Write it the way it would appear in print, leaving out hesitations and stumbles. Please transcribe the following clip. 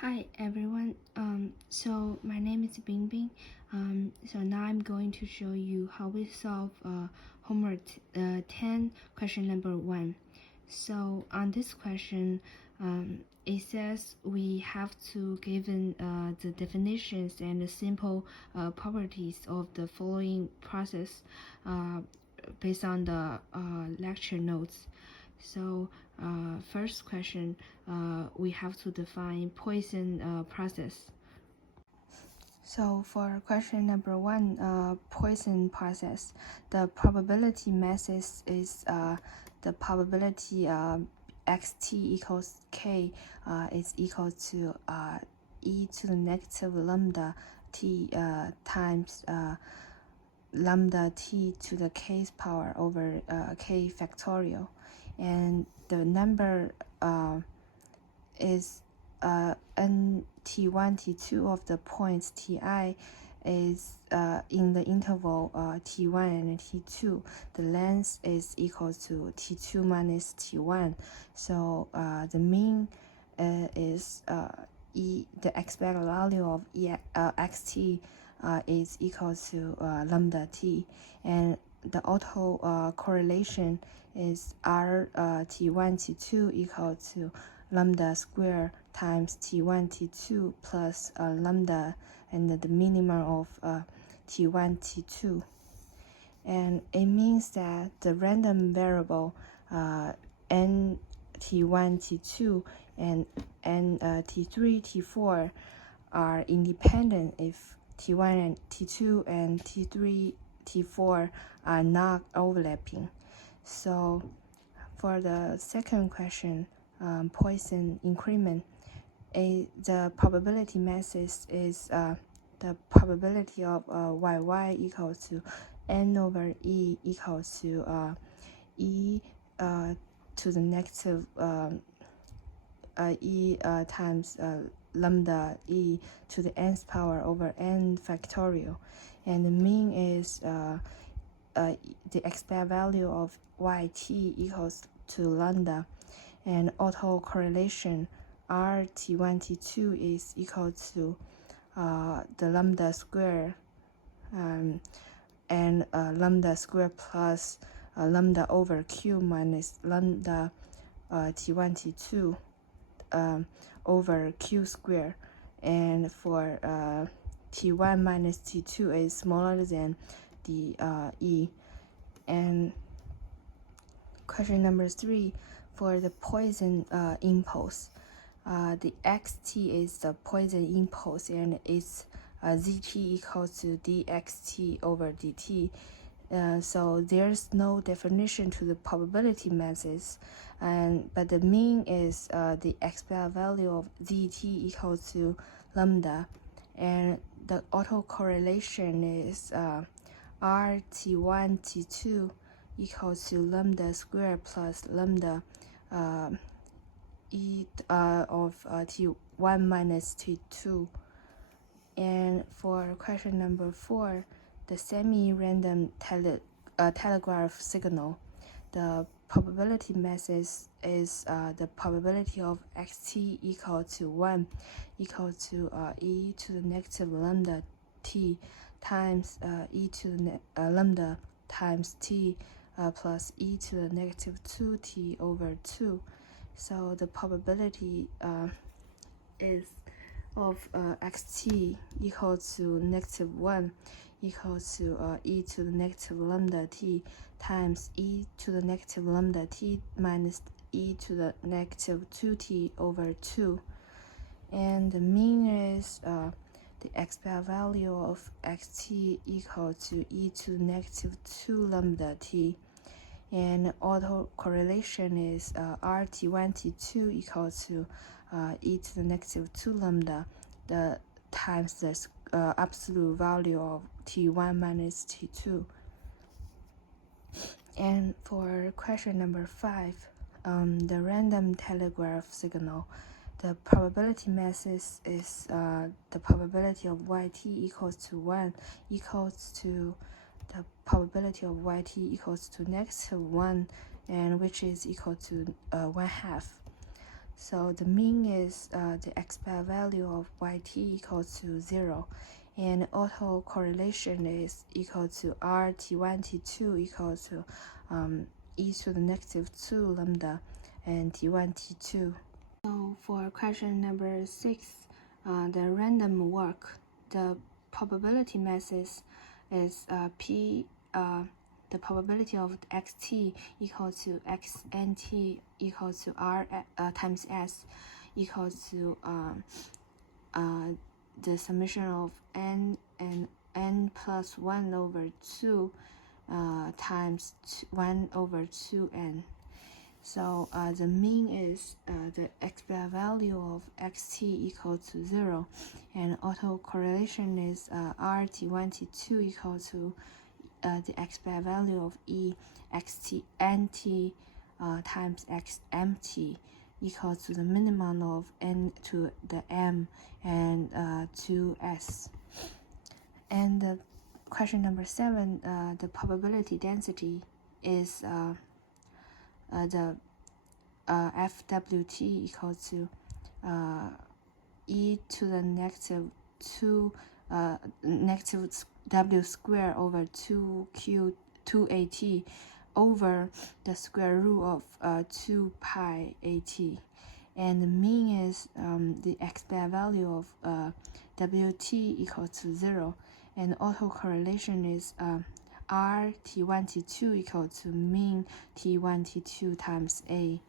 Hi everyone. So my name is Bingbing. So now I'm going to show you how we solve homework 10 question number 1. So on this question, it says we have to given the definitions and the simple properties of the following process based on the lecture notes. So first question, we have to define Poisson process. So for question number 1, Poisson process, the probability method is the probability xt equals k is equal to e to the negative lambda t times lambda t to the k's power over k factorial, and the number is n t1 t2 of the points ti is in the interval t1 and t2. The length is equal to t2 minus t1. So the mean is the expected value of xt is equal to lambda t, and the auto correlation is r t1 t2 equal to lambda square times t1 t2 plus lambda and the minimum of t1 t2, and it means that the random variable n t1 t2 and t3 t4 are independent if t1 and t2 and t3 t4 are not overlapping. So for the second question, Poisson increment, the probability method is the probability of yy equals to n over e equals to e to the negative e times lambda e to the nth power over n factorial, and the mean is the expected value of yt equals to lambda, and autocorrelation r t1 t2 is equal to the lambda square and lambda square plus lambda over q minus lambda t1 t2 over q square, and for t1 minus t2 is smaller than the e. And question number 3, for the Poisson impulse, the xt is the Poisson impulse, and it's zt equals to dxt over dt. So there's no definition to the probability methods, but the mean is the expected value of zt equals to lambda, and the autocorrelation is r t1 t2 equals to lambda square plus lambda e of t1 minus t2. And for question number 4, the semi-random telegraph signal, the probability method is the probability of xt equal to 1 equal to e to the negative lambda t times e to the lambda times t plus e to the negative 2t over 2. So the probability is of xt equal to negative 1 equal to e to the negative lambda t times e to the negative lambda t minus e to the negative 2t over 2. And the mean is the expected value of xt equal to e to the negative 2 lambda t, and autocorrelation is rt1 t2 equal to e to the negative 2 lambda the times the absolute value of t1 minus t2. And for question number 5, the random telegraph signal, the probability method is the probability of yt equals to 1 equals to the probability of yt equals to negative 1, and which is equal to 1/2. So the mean is the expected value of yt equals to 0, and autocorrelation is equal to rt1 t2 equals to e to the negative 2 lambda and t1 t2. So for question number 6, the random walk, the probability method is p. The probability of xt equal to xnt equal to r times s equals to the summation of n and n plus 1 over 2 times 1 over 2n. So the mean is the expected value of xt equal to 0, and autocorrelation is rt1 t2 equal to the expected value of e xt nt times xmt equals to the minimum of n to the m and 2s. And question number 7, the probability density is the FWT equals to e to the negative 2 negative w square over 2at over the square root of 2 pi at, and the mean is the expected value of wt equals to 0, and autocorrelation is r t1 t2 equal to mean t1 t2 times a.